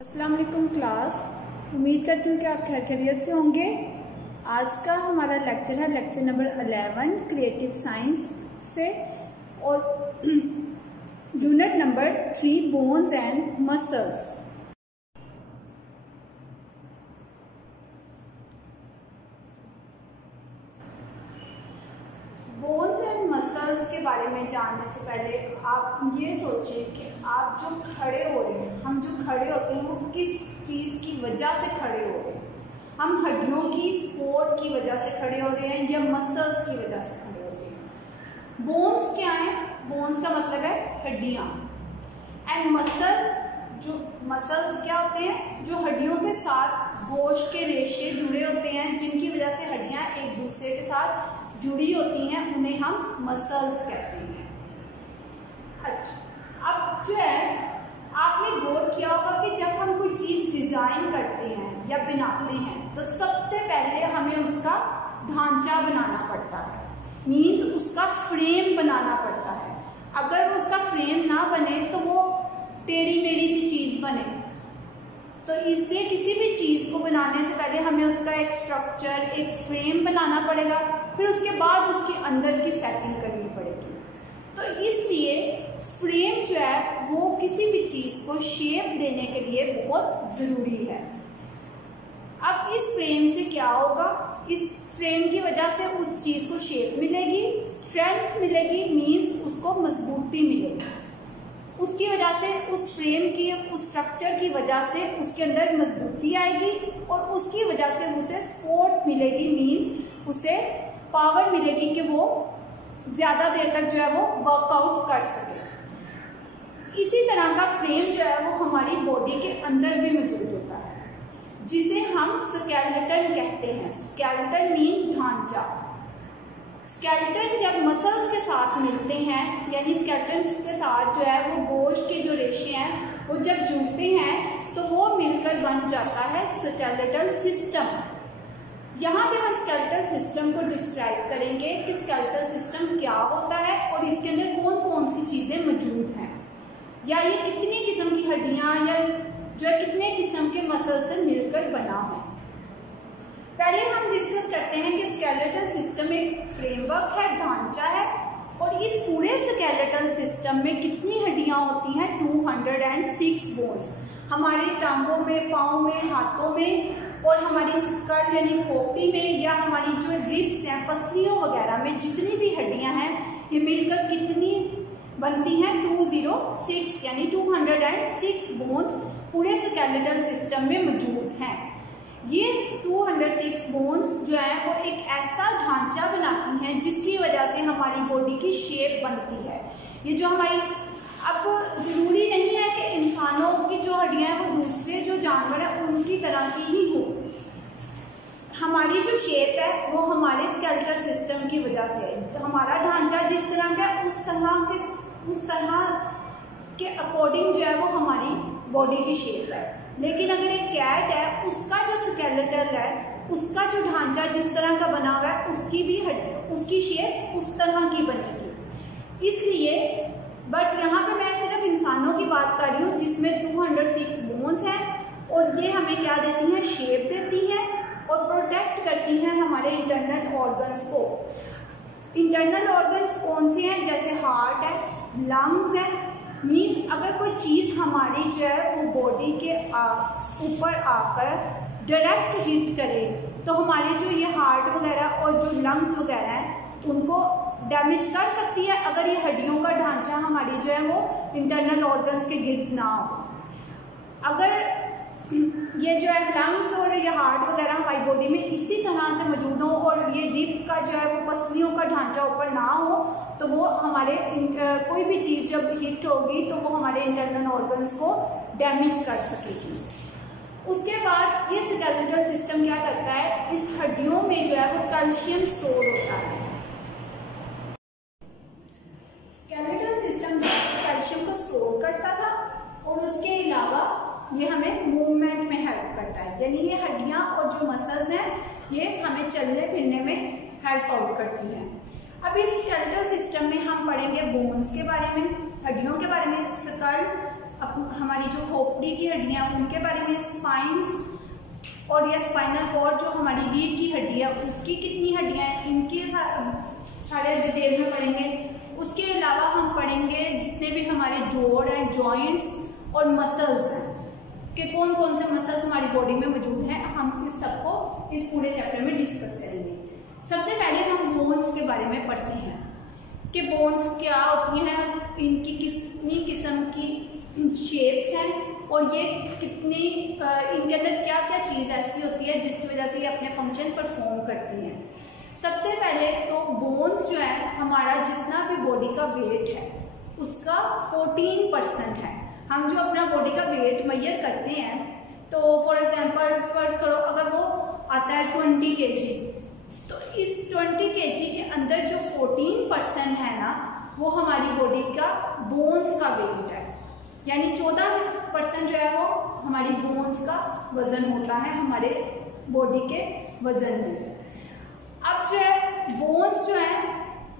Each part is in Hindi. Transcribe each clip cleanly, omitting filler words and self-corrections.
अस्सलाम वालेकुम क्लास, उम्मीद करती हूँ कि आप खैरियत से होंगे। आज का हमारा लेक्चर है लेक्चर नंबर 11 क्रिएटिव साइंस से और unit number 3 bones and muscles. Bones and muscles के बारे में जानने से पहले आप ये सोचें कि आप जो खड़े हो रहे हैं, हम जो खड़े होते हैं वो किस चीज़ की वजह से खड़े हो रहे हैं। हम हड्डियों की सपोर्ट की वजह से खड़े हो रहे हैं या मसल्स की वजह से खड़े हो रहे हैं। बोन्स क्या है? बोन्स का मतलब है हड्डियाँ। एंड मसल्स, जो मसल्स क्या होते हैं? जो हड्डियों के साथ गोश्त के रेशे जुड़े होते हैं, जिनकी वजह से हड्डियाँ एक दूसरे के साथ जुड़ी होती हैं, उन्हें हम मसल्स कहते हैं। अच्छा, अब जो है आपने गौर किया होगा कि जब हम कोई चीज़ डिज़ाइन करते हैं या बनाते हैं तो सबसे पहले हमें उसका ढांचा बनाना पड़ता है, मीन्स उसका फ्रेम बनाना पड़ता है। अगर उसका फ्रेम ना बने तो वो टेढ़ी मेढ़ी सी चीज़ बने। तो इसलिए किसी भी चीज़ को बनाने से पहले हमें उसका एक स्ट्रक्चर, एक फ्रेम बनाना पड़ेगा, फिर उसके बाद उसके अंदर की सेटिंग करनी पड़ेगी। तो इसलिए फ्रेम जो है वो किसी भी चीज़ को शेप देने के लिए बहुत ज़रूरी है। अब इस फ्रेम से क्या होगा? इस फ्रेम की वजह से उस चीज़ को शेप मिलेगी, स्ट्रेंथ मिलेगी, मीन्स उसको मजबूती मिलेगी। उसकी वजह से उस फ्रेम की, उस स्ट्रक्चर की वजह से उसके अंदर मजबूती आएगी और उसकी वजह से उसे सपोर्ट मिलेगी, मीन्स उसे पावर मिलेगी कि वो ज़्यादा देर तक जो है वो वर्कआउट कर सके। इसी तरह का फ्रेम जो है वो हमारी बॉडी के अंदर भी मौजूद होता है, जिसे हम स्केलेटन कहते हैं। स्केलेटन मीन ढांचा। स्केलेटन जब मसल्स के साथ मिलते हैं, यानी स्केलेटन के साथ जो है वो गोश्त के जो रेशे हैं वो जब जुड़ते हैं तो वो मिलकर बन जाता है स्केलेटल सिस्टम। यहाँ पे हम स्केलेटल सिस्टम को डिस्क्राइब करेंगे कि स्केलेटल सिस्टम क्या होता है और इसके अंदर कौन कौन सी चीज़ें मौजूद हैं, या ये कितनी किस्म की हड्डियाँ या जो कितने किस्म के मसल से मिलकर बना है। पहले हम डिस्कस करते हैं कि स्केलेटल सिस्टम एक फ्रेमवर्क है, ढांचा है, और इस पूरे स्केलेटल सिस्टम में कितनी हड्डियाँ होती हैं? 206 बोन्स। हमारी टांगों में, पाँव में, हाथों में और हमारी स्कल यानी खोपड़ी में, या हमारी जो रिब्स हैं, पसलियों वगैरह में जितनी भी हड्डियाँ हैं ये मिलकर कितनी बनती हैं? 206 यानी 206 बोन्स पूरे स्केलेटल सिस्टम में मौजूद हैं। ये 206 बोन्स जो है वो एक ऐसा ढांचा बनाती हैं जिसकी वजह से हमारी बॉडी की शेप बनती है। ये जो हमारी, अब ज़रूरी नहीं है कि इंसानों की जो हड्डियाँ हैं वो दूसरे जो जानवर हैं उनकी तरह की ही हो। हमारी जो शेप है वो हमारे स्केलेटल सिस्टम की वजह से है। हमारा ढांचा जिस तरह का है उस तरह के अकॉर्डिंग जो है वो हमारी बॉडी की शेप है। लेकिन अगर एक कैट है, उसका जो स्केलेटल है, उसका जो ढांचा जिस तरह का बना हुआ है, उसकी शेप उस तरह की बनेगी। इसलिए बट यहाँ पे मैं सिर्फ इंसानों की बात कर रही हूँ जिसमें 206 बोन्स हैं, और ये हमें क्या देती हैं? शेप देती हैं और प्रोटेक्ट करती हैं हमारे इंटरनल ऑर्गन्स को। इंटरनल ऑर्गन्स कौन से हैं? जैसे हार्ट है, लंग्स है। मीन्स अगर कोई चीज़ हमारी जो है वो बॉडी के ऊपर आकर डायरेक्ट हिट करे तो हमारे जो ये हार्ट वगैरह और जो लंग्स वगैरह हैं उनको डैमेज कर सकती है, अगर ये हड्डियों का ढांचा हमारी जो है वो इंटरनल ऑर्गन्स के गिर्द ना हो। अगर ये जो है लंग्स और ये हार्ट वगैरह हमारी बॉडी में इसी तरह से मौजूद हो और ये रिब का जो है वो पसलियों का ढांचा ऊपर ना हो तो वो हमारे कोई भी चीज़ जब हिट होगी तो वो हमारे इंटरनल ऑर्गन्स को डैमेज कर सकेगी। उसके बाद ये स्केलेटल सिस्टम क्या करता है? इस हड्डियों में जो है वो कैल्शियम स्टोर होता है। स्केलेटल सिस्टम कैल्शियम को स्टोर करता था और उसके अलावा ये हमें मूवमेंट में हेल्प करता है, यानी ये हड्डियाँ और जो मसल्स हैं ये हमें चलने फिरने में हेल्प आउट करती हैं। अब इस स्केलेटल सिस्टम में हम पढ़ेंगे बोन्स के बारे में, हड्डियों के बारे में, स्कल, हमारी जो खोपड़ी की हड्डियाँ उनके बारे में, स्पाइंस और या स्पाइनल कॉर्ड जो हमारी रीढ़ की हड्डी है उसकी कितनी हड्डियाँ हैं, इनके सारे डिटेल में पढ़ेंगे। उसके अलावा हम पढ़ेंगे जितने भी हमारे जोड़ हैं, जॉइंट्स और मसल्स हैं कि कौन कौन से मसल्स हमारी बॉडी में मौजूद हैं। हम इस सबको इस पूरे चैप्टर में डिस्कस करेंगे। सबसे पहले हम बोन्स के बारे में पढ़ते हैं कि बोन्स क्या होती हैं, इनकी कितनी किस्म की शेप्स हैं और ये कितनी इनके अंदर क्या क्या चीज़ ऐसी होती है जिसकी वजह से ये अपने फंक्शन परफॉर्म करती हैं। सबसे पहले तो बोन्स जो है हमारा जितना भी बॉडी का वेट है उसका 14% है। हम जो अपना बॉडी का वेट मेजर करते हैं तो फॉर एग्जांपल फर्ज करो अगर वो आता है 20 kg, तो इस 20 kg के अंदर जो 14% है ना वो हमारी बॉडी का बोन्स का वेट है, यानी 14% जो है वो हमारी बोन्स का वजन होता है हमारे बॉडी के वजन में। अब जो है बोन्स जो है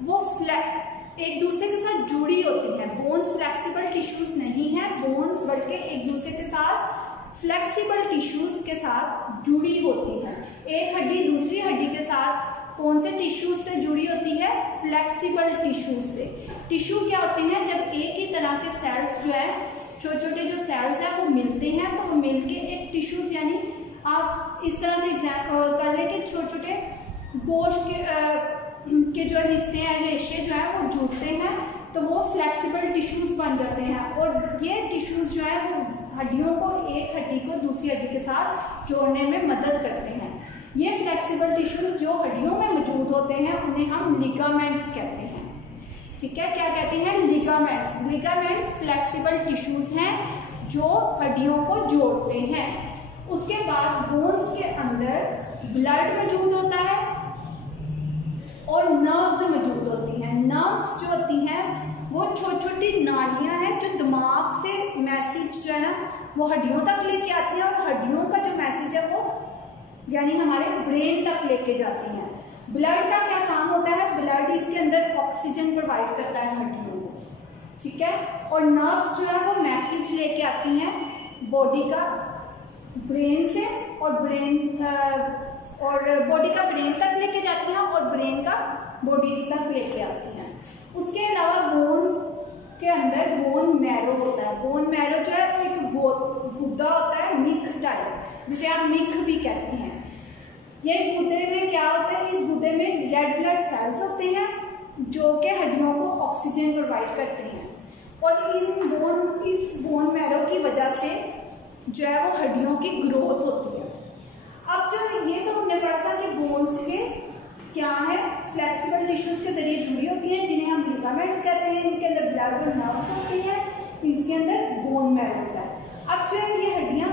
वो एक दूसरे के साथ जुड़ी होती हैं। बोन्स फ्लेक्सिबल टिश्यूज नहीं है, बोन्स बल्कि एक दूसरे के साथ फ्लेक्सिबल टिश्यूज के साथ जुड़ी होती है। एक हड्डी दूसरी हड्डी के साथ कौन से टिश्यूज से जुड़ी होती है? फ्लेक्सिबल टिश्यूज से। टिश्यू क्या होते हैं? जब एक ही तरह के सेल्स जो है छोटे छोटे जो सेल्स हैं वो मिलते हैं तो वो मिलके एक टिश्यूज, यानी आप इस तरह से एग्जाम्पल कर लें कि छोटे छोटे गोश्त के जो हिस्से हैं, रेशे जो है वो जुड़ते हैं तो वो फ्लेक्सिबल टिश्यूज बन जाते हैं। और ये टिश्यूज जो है वो हड्डियों को, एक हड्डी को दूसरी हड्डी के साथ जोड़ने में मदद करते हैं। ये फ्लेक्सिबल टिश्यूज जो हड्डियों में मौजूद होते हैं उन्हें हम लिगामेंट्स कहते हैं। ठीक है, क्या कहते हैं? लिगामेंट्स। लिगामेंट्स फ्लेक्सिबल टिश्यूज हैं जो हड्डियों को जोड़ते हैं। उसके बाद बोन्स के अंदर ब्लड मौजूद होता है और नर्व्स मौजूद होती हैं। नर्व्स जो होती हैं वो छोटी छोटी नालियां हैं जो दिमाग से मैसेज जो है ना वो हड्डियों तक लेके आती हैं और हड्डियों का जो मैसेज है वो यानी हमारे ब्रेन तक लेके जाती हैं। ब्लड का क्या काम होता है? ब्लड इसके अंदर ऑक्सीजन प्रोवाइड करता है हड्डियों को, ठीक है। और नर्व्स जो है वो मैसेज लेके आती हैं बॉडी का ब्रेन से और बॉडी का ब्रेन तक लेके जाती हैं और ब्रेन का बॉडी तक लेके आती हैं। उसके अलावा बोन के अंदर बोन मैरो होता है। बोन मैरो जो है वो एक गुद्दा होता है मिख टाइप, जिसे आप मिख भी कहते हैं। ये गुद्दे में क्या होता है? इस गुद्दे में रेड ब्लड सेल्स होते हैं जो कि हड्डियों को ऑक्सीजन प्रोवाइड करते हैं और इस बोन मैरो की वजह से जो है वो हड्डियों की ग्रोथ होती है। अब जो ये तो हमने पढ़ा था कि बोन्स के क्या है, फ्लेक्सिबल टिश्यूज के जरिए जुड़ी होती है जिन्हें हम लिगामेंट्स कहते हैं। इनके अंदर ब्लड और नर्व्स होती हैं, इसके अंदर बोन मैरो होता है। अब जो है ये हड्डियाँ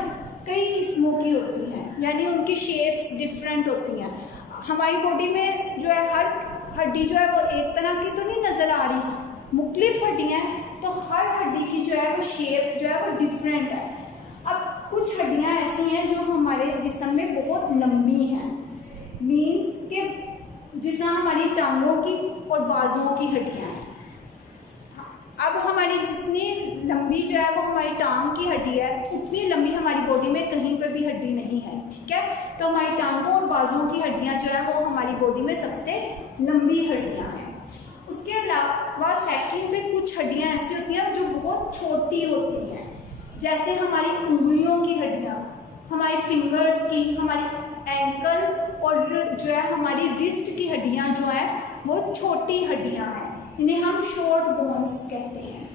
कई किस्मों की होती हैं, यानी उनकी शेप्स डिफरेंट होती हैं। हमारी बॉडी में जो है हर हड्डी जो है वो एक तरह की तो नहीं नज़र आ रही, मुख्तलिफ हड्डियाँ हैं तो हर हड्डी की जो है वो शेप जो है वो डिफरेंट है। अब कुछ हड्डियाँ ऐसी हैं जो हमारे जिस्म में बहुत लंबी हैं, मीन्स के जिस तरह हमारी टांगों की और बाजुओं की हड्डियाँ हैं। अब हमारी जितनी लंबी जो है वो हमारी टांग की हड्डी है उतनी लंबी हमारी बॉडी में कहीं पर भी हड्डी नहीं है, ठीक है। तो हमारी टांगों और बाजुओं की हड्डियाँ जो है वो हमारी बॉडी में सबसे लंबी हड्डियाँ हैं। उसके अलावा सेकंड में कुछ हड्डियाँ ऐसी होती हैं जो बहुत छोटी होती हैं, जैसे हमारी उंगलियों की हड्डियाँ, हमारी फिंगर्स की, हमारी एंकल और जो है हमारी रिस्ट की हड्डियाँ जो है वो छोटी हड्डियाँ हैं, इन्हें हम शॉर्ट बोन्स कहते हैं।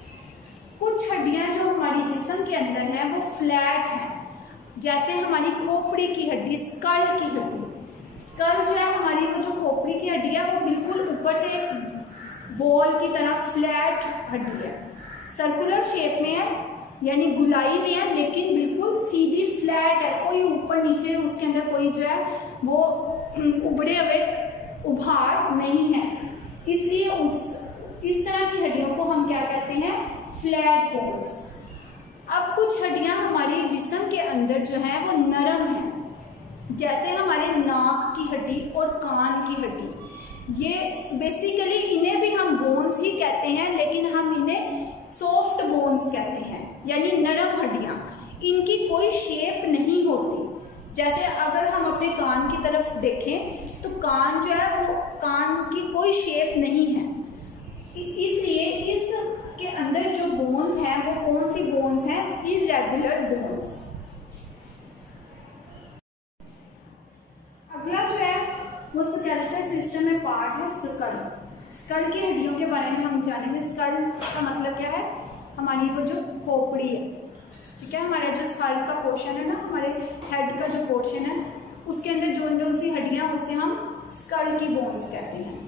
कुछ हड्डियाँ जो हमारी जिस्म के अंदर हैं वो फ्लैट हैं, जैसे हमारी खोपड़ी की हड्डी, स्कल की हड्डी। स्कल जो है हमारी वो जो खोपड़ी की हड्डी है वो बिल्कुल ऊपर से बॉल की तरह फ्लैट हड्डी है, सर्कुलर शेप में है, यानी गुलाई में है लेकिन बिल्कुल सीधी फ्लैट है, कोई ऊपर नीचे उसके अंदर कोई जो है वो उभरे हुए उभार नहीं है, इसलिए इस तरह की हड्डियों को हम क्या कहते हैं? Flat bones. अब कुछ हड्डियां हमारे जिस्म के अंदर जो है वो नरम है, जैसे हमारे नाक की हड्डी और कान की हड्डी। ये बेसिकली इन्हें भी हम बोन्स ही कहते हैं लेकिन हम इन्हें सॉफ्ट बोन्स कहते हैं। यानी नरम हड्डियां, इनकी कोई शेप नहीं होती। जैसे अगर हम अपने कान की तरफ देखें तो कान जो है वो कान की कोई शेप नहीं है, इसलिए इसके अंदर जो बोन्स हैं वो कौन सी बोन्स हैं? Irregular bones. अगला जो है वो स्केलेटल सिस्टम में पार्ट है स्कल। स्कल की हड्डियों के बारे में हम जानेंगे। स्कल का मतलब क्या है? हमारी वो जो खोपड़ी है, ठीक है, हमारा जो सर का पोर्शन है ना, हमारे हेड का जो पोर्शन है, उसके अंदर जो जो सी हड्डियां, उसे हम स्कल की बोन्स कहते हैं।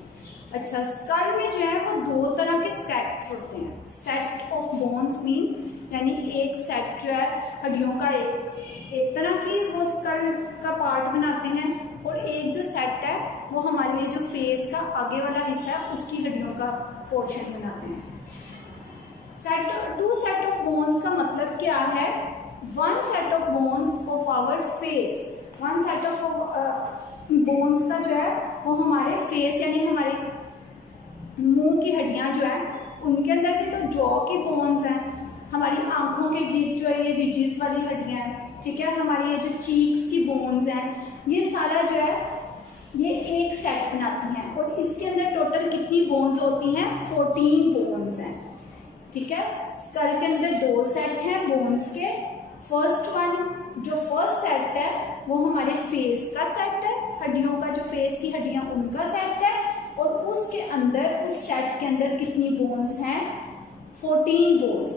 अच्छा, स्कल में जो है वो दो तरह के सेट्स होते हैं। सेट ऑफ बोन्स मीन यानी एक सेट जो है हड्डियों का एक तरह की वो स्कल का पार्ट बनाते हैं, और एक जो सेट है वो हमारे जो फेस का आगे वाला हिस्सा है उसकी हड्डियों का पोर्शन बनाते हैं। टू सेट ऑफ बोन्स का मतलब क्या है? One set of bones of our face, one set of bones का जो है वो हमारे फेस यानी हमारे मुंह की हड्डियां जो है उनके अंदर भी तो जॉ की बोन्स हैं, हमारी आंखों के गिर जो है ये रिजिस वाली हड्डियां हैं, ठीक है, हमारी ये जो चीक्स की बोन्स हैं, ये सारा जो है ये एक सेट बनाती हैं। और इसके अंदर टोटल कितनी बोन्स होती हैं? 14 बोन्स हैं, ठीक है। स्कल के अंदर दो सेट हैं बोन्स के। फर्स्ट वन जो फर्स्ट सेट है वो हमारे फेस का सेट है, हड्डियों का जो फेस की हड्डियां उनका सेट है, और उसके अंदर उस सेट के अंदर कितनी बोन्स हैं? 14 बोन्स,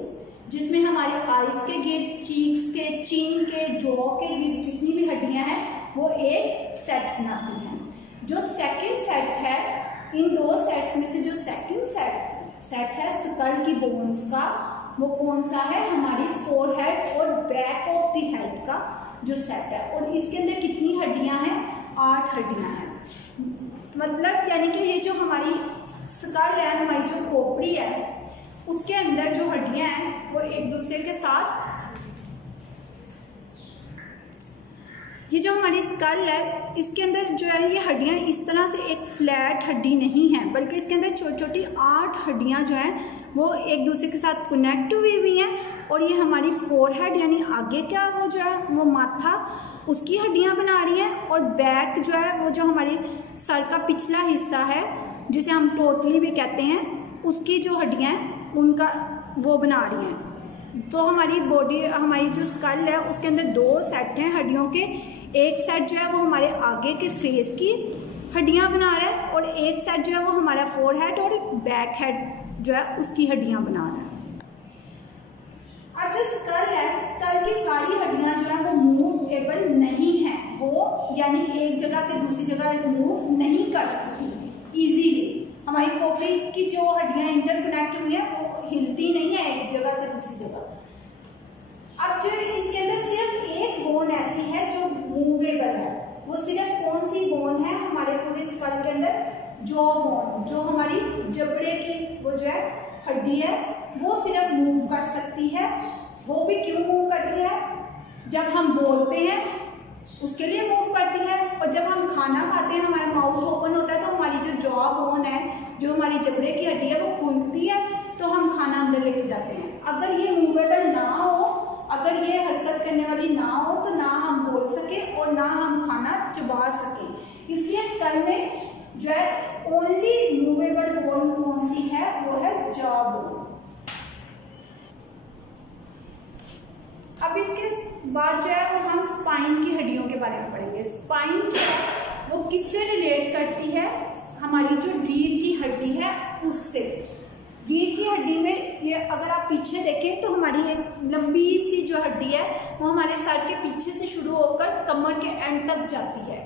जिसमें हमारे आईज के गिर, चीक्स के, चिन के, जॉ के गिर, जितनी भी हड्डियां हैं वो एक सेट बनाती हैं। जो सेकंड सेट है, इन दो सेट्स में से जो सेकंड सेट है स्कल की बोन्स का, वो कौन सा है? हमारी फोरहेड और बैक ऑफ द हेड का जो सेट है। और इसके अंदर कितनी हड्डियां हैं? 8 हड्डियां हैं। मतलब यानी कि ये जो हमारी स्कल है, हमारी जो खोपड़ी है, उसके अंदर जो हड्डियां हैं वो एक दूसरे के साथ, ये जो हमारी स्कल है इसके अंदर जो है ये हड्डियां इस तरह से एक फ्लैट हड्डी नहीं है, बल्कि इसके अंदर छोटी छोटी 8 हड्डियां जो हैं वो एक दूसरे के साथ कनेक्ट हुई हुई हैं। और ये हमारी फोरहेड यानी आगे का वो जो है वो माथा, उसकी हड्डियां बना रही हैं, और बैक जो है वो जो हमारे सर का पिछला हिस्सा है जिसे हम टोटली भी कहते हैं, उसकी जो हड्डियां हैं उनका वो बना रही हैं। तो हमारी बॉडी, हमारी जो स्कल है उसके अंदर दो सेट हैं हड्डियों के। एक सेट जो है वो हमारे आगे के फेस की हड्डियां बना रहा है, और एक सेट जो है वो हमारा फोरहेड और बैक हेड जो है उसकी हड्डियां बना रहा है। अब जो स्कल है, स्कल की सारी हड्डियां जो है वो मूवेबल नहीं है, वो यानी एक जगह से दूसरी जगह मूव नहीं कर सकती इजीली। हमारी खोपड़ी की जो हड्डियां इंटरकनेक्ट हुई है वो हिलती नहीं है एक जगह से दूसरी जगह। अब जो इसके अंदर सिर्फ एक बोन ऐसी है जो मूवेबल है, वो सिर्फ कौन सी बोन है? हमारे पूरे स्कल के अंदर जॉ बोन, जो हमारी जबड़े की वो जो है हड्डी है, वो सिर्फ मूव कर सकती है। वो भी क्यों मूव करती है? जब हम बोलते हैं उसके लिए मूव करती है, और जब हम खाना खाते हैं हमारा माउथ ओपन होता है तो हमारी जो जॉ बोन है, जो हमारी जबड़े की हड्डी है, वो खुलती है, तो हम खाना अंदर लेके जाते हैं। अगर ये मूवेबल ना हो, अगर ये हरकत करने वाली ना हो, तो ना हम बोल सके और ना हम खाना चबा सके। इसलिए स्कल में जो है ओनली मूवेबल बोन कौन सी है? वो है जॉ बोन। अब इसके बाद जो है वो हम स्पाइन की हड्डियों के बारे में पढ़ेंगे। स्पाइन जो है वो किससे रिलेट करती है? हमारी जो रीढ़ की हड्डी है उससे। रीढ़ की हड्डी में ये अगर आप पीछे देखें तो हमारी एक लंबी सी जो हड्डी है वो हमारे सर के पीछे से शुरू होकर कमर के एंड तक जाती है।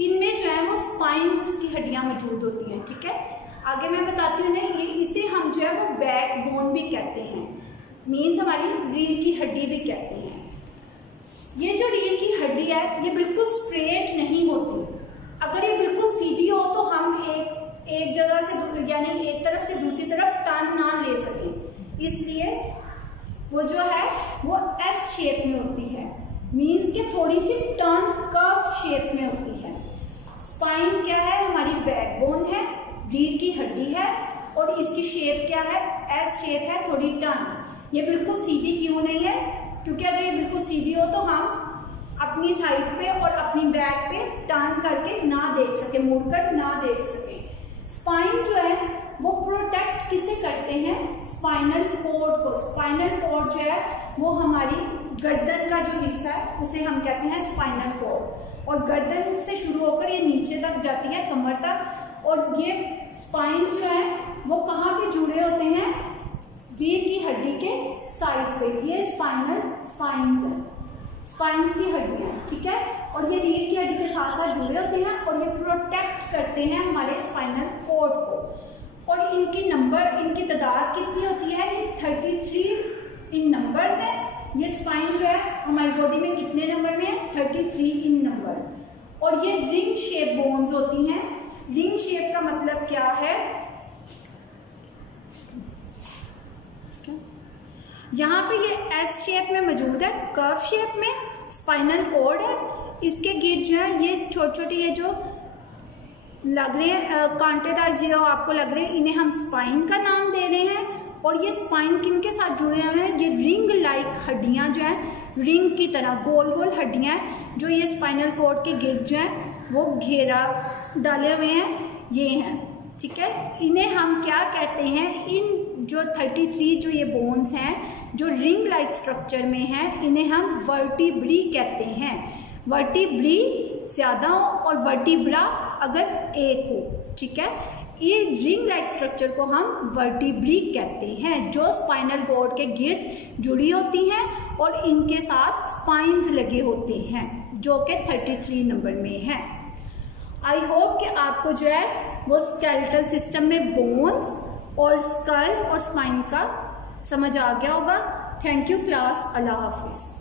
इनमें जो है वो स्पाइन्स की हड्डियां मौजूद होती हैं, ठीक है। आगे मैं बताती हूँ, नहीं, इसे हम जो है वो बैक बोन भी कहते हैं, मीन्स हमारी रीढ़ की हड्डी भी कहते हैं। ये जो रीढ़ की हड्डी है ये बिल्कुल स्ट्रेट नहीं होती। अगर ये बिल्कुल सीधी हो तो हम एक जगह से यानी एक तरफ से दूसरी तरफ टर्न ना ले सकें, इसलिए वो जो है वो एस शेप में होती है, मीन्स कि थोड़ी सी टर्न कर्व शेप में होती है। स्पाइन क्या है? हमारी बैकबोन है, रीढ़ की हड्डी है, और इसकी शेप क्या है? एस शेप है, थोड़ी टर्न। ये बिल्कुल सीधी क्यों नहीं है? क्योंकि अगर ये बिल्कुल सीधी हो तो हम अपनी साइड पे और अपनी बैक पे टर्न करके ना देख सके, मुड़कर ना देख सके। स्पाइन जो है वो प्रोटेक्ट किसे करते हैं? स्पाइनल कॉर्ड को। स्पाइनल कॉर्ड जो है वो हमारी गर्दन का जो हिस्सा है उसे हम कहते हैं स्पाइनल कॉर्ड, और गर्दन से शुरू होकर ये नीचे तक जाती है, कमर तक। और ये स्पाइन्स जो है वो कहाँ पे जुड़े होते हैं? रीढ़ की हड्डी के साइड पे। ये स्पाइन्स है, स्पाइन्स की हड्डियाँ, ठीक है। और ये रीढ़ की हड्डी के साथ साथ जुड़े होते हैं और ये प्रोटेक्ट करते हैं हमारे स्पाइनल कॉर्ड को। और इनकी तादाद कितनी होती है? ये 33 इन नंबर्स है। ये स्पाइन जो है हमारी बॉडी में कितने नंबर में है? 33 इन नंबर। और ये रिंग शेप बोन्स होती हैं। रिंग शेप का मतलब क्या है? यहाँ पे ये एस शेप में मौजूद है, कर्व शेप में स्पाइनल कॉर्ड है। इसके गिर्द जो है ये छोटे छोटे, ये जो लग रहे हैं कांटेदार जो आपको लग रहे हैं, इन्हें हम स्पाइन का नाम दे रहे हैं। और ये स्पाइन किन के साथ जुड़े हुए हैं? ये रिंग लाइक हड्डियाँ जो है, रिंग की तरह गोल गोल हड्डियाँ हैं जो ये स्पाइनल कॉर्ड के गिर्द जो है वो घेरा डाले हुए हैं, ये हैं, ठीक है। इन्हें हम क्या कहते हैं? इन जो 33 जो ये बोन्स हैं जो रिंग लाइक स्ट्रक्चर में हैं, इन्हें हम वर्टिब्री कहते हैं। वर्टिब्री ज़्यादा हो और वर्टिब्रा अगर एक हो, ठीक है। ये रिंग लाइक स्ट्रक्चर को हम वर्टिब्री कहते हैं, जो स्पाइनल कॉर्ड के गिर्द जुड़ी होती हैं और इनके साथ स्पाइन्स लगे होते हैं जो कि 33 नंबर में हैं। आई होप कि आपको जो है वो स्केलेटल सिस्टम में बोन्स और स्कल और स्पाइन का समझ आ गया होगा। Thank you class. अल्लाह हाफिज़।